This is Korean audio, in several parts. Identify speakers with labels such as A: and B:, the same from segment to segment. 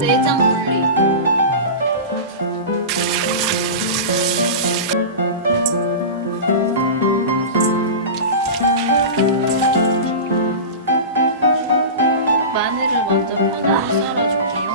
A: 내장 분리. 마늘을 먼저 반으로 썰어줄게요.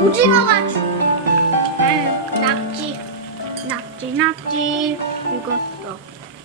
B: 오징어가 죽. 아유, 낙지. 낙지, 낙지. 익었어.